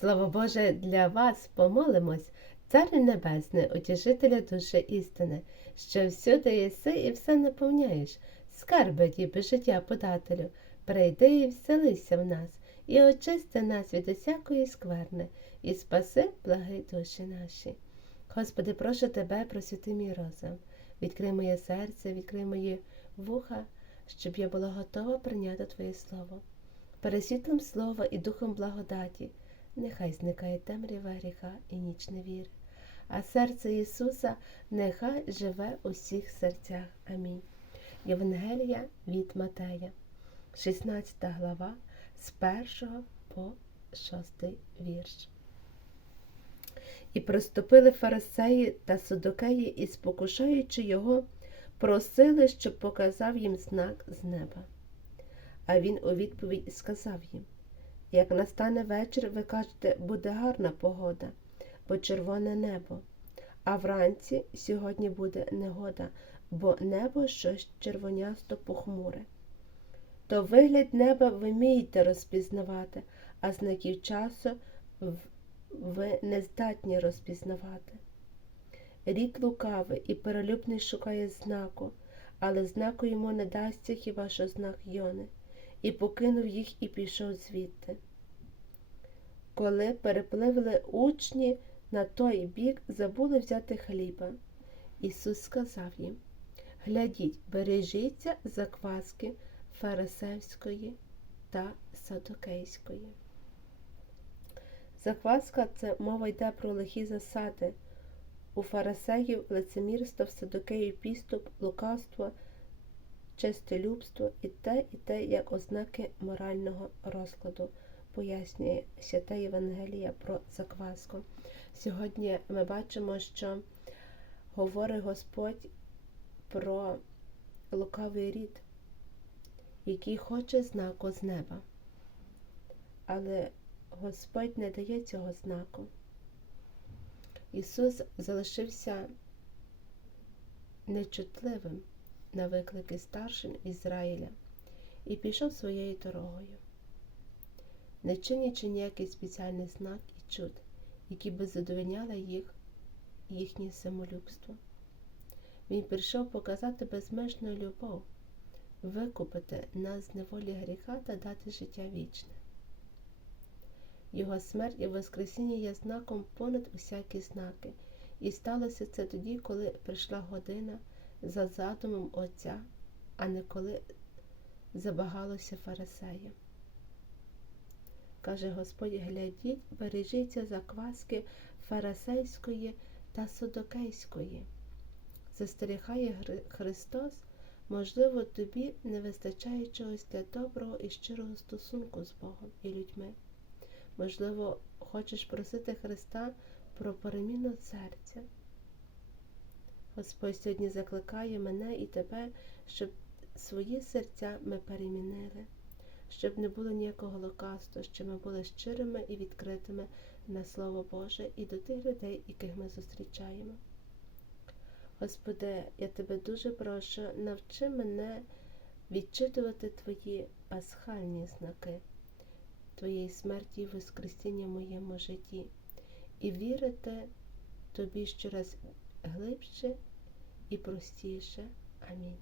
Слово Боже для вас помолимось, Царю Небесний, утішителя душі істини, що всюди єси і все наповняєш, скарби діби життя подателю, прийди і вселися в нас, і очисти нас від усякої скверни, і спаси благи душі наші. Господи, прошу тебе, просвіти мій розум, відкрий моє серце, відкрий мої вуха, щоб я була готова прийняти Твоє Слово. Пересвітлом слова і духом благодаті, нехай зникає темрява гріха і ніч невіри, а серце Ісуса нехай живе у всіх серцях. Амінь. Євангелія від Матея, 16 глава, з 1 по 6 вірш. І приступили фарисеї та судокеї і, спокушаючи його, просили, щоб показав їм знак з неба. А він у відповідь сказав їм як настане вечір, ви кажете, буде гарна погода, бо червоне небо, а вранці сьогодні буде негода, бо небо щось червонясто похмуре. То вигляд неба ви вмієте розпізнавати, а знаків часу ви не здатні розпізнавати. Рік лукавий і перелюбний шукає знаку, але знаку йому не дасться хіба що знак Йони і покинув їх і пішов звідти. Коли перепливли учні на той бік, забули взяти хліба. Ісус сказав їм Глядіть, бережіться закваски фарисевської та садокейської. Закваска це мова йде про лихі засади. У фарисеїв лицемірство, в садокеїв підступ, лукавство – честолюбство і те, і те, як ознаки морального розкладу, пояснює свята Євангелія про закваску. Сьогодні ми бачимо, що говорить Господь про лукавий рід, який хоче знаку з неба. Але Господь не дає цього знаку. Ісус залишився нечутливим на виклики старшин Ізраїля і пішов своєю дорогою, не чинячи ніякий спеціальний знак і чуд, які би задовольняли їх їхнє самолюбство. Він прийшов показати безмежну любов, викупити нас з неволі гріха та дати життя вічне. Його смерть і Воскресіння є знаком понад усякі знаки, і сталося це тоді, коли прийшла година за задумом Отця, а не коли забагалося фарисеям. Каже Господь, глядіть, бережіться закваски фарисейської та содокейської. Застерігає Христос, можливо, тобі не вистачає чогось для доброго і щирого стосунку з Богом і людьми. Можливо, хочеш просити Христа про переміну серця. Господь сьогодні закликає мене і тебе, щоб свої серця ми перемінили, щоб не було ніякого лукавства, щоб ми були щирими і відкритими на Слово Боже і до тих людей, яких ми зустрічаємо. Господи, я тебе дуже прошу, навчи мене відчитувати Твої пасхальні знаки, Твоєї смерті і Воскресіння в моєму житті, і вірити Тобі щораз глибше і простіше. Амінь.